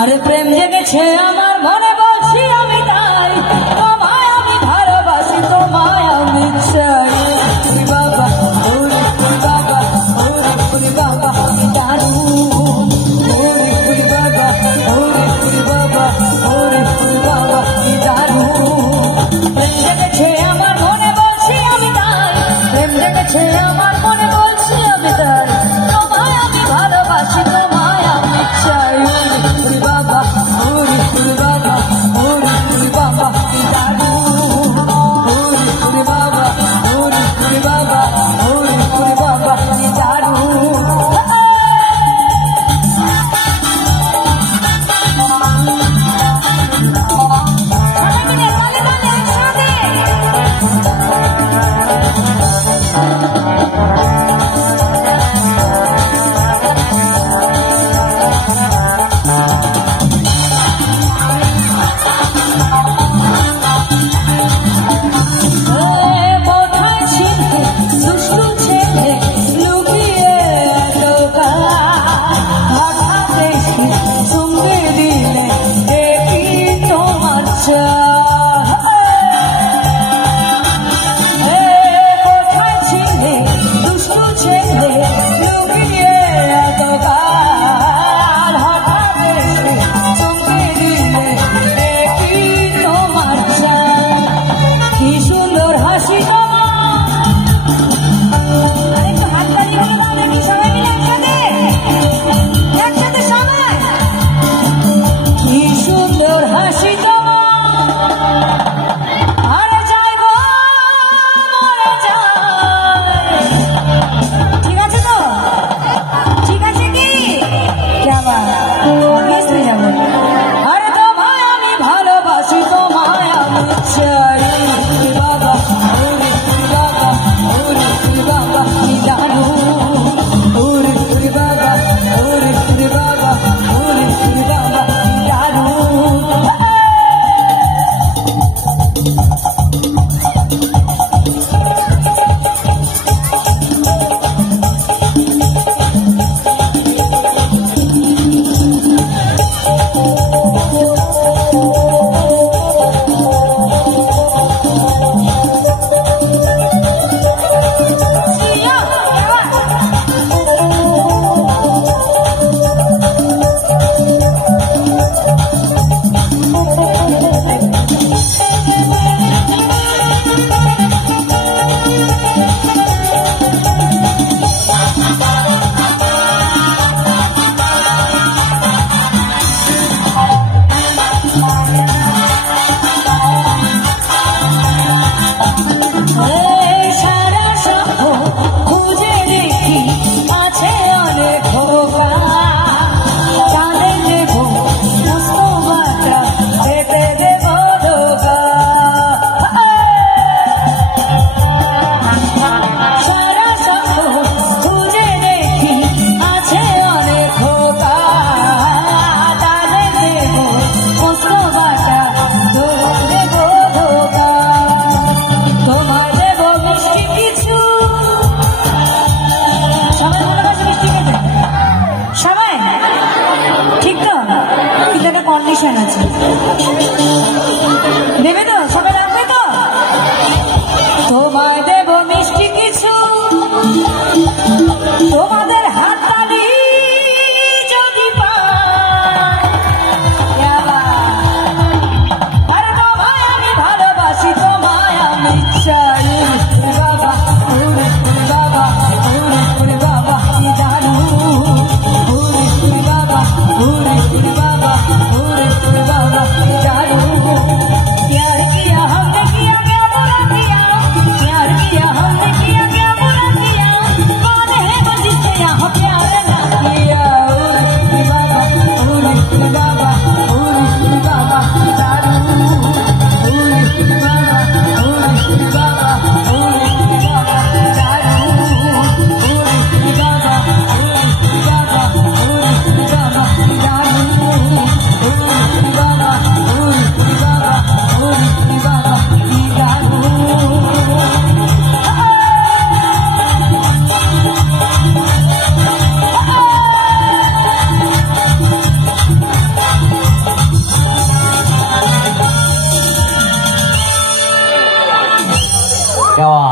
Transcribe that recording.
আরে প্রেম জেগেছে আমার মনে বলছি আমি তাই তোমায় আমি ভালোবাসি তোমায় আমি চাই বাবা ওরে বাবা ওরে বাবা জানু ওরে বাবা ওরে বাবা ওরে বাবা জানু প্রেম জেগেছে আমার মনে বলছি আমি তাই প্রেম জেগেছে আমার মনে বলছি আমি তাই তোমায় আমি ভালোবাসি তোমায় আমি চাই বাবা ওরে বাবা ওরে বাবা জানু ওরে বাবা ওরে বাবা ওরে বাবা জানু দেবে তো সবাই রাখবে তো তোমায় দেব মিষ্টি কিছু তোমাদের হাততালি যদি আরে তোমায় আমি ভালোবাসি তোমায় আমি চাই বাবা বাবা বাবা জানু বাবা बाबा बाबा जानो प्यार किया हमने किया क्या बुरा किया प्यार किया हमने किया क्या बुरा किया कौन है वो जिससे দেওয়া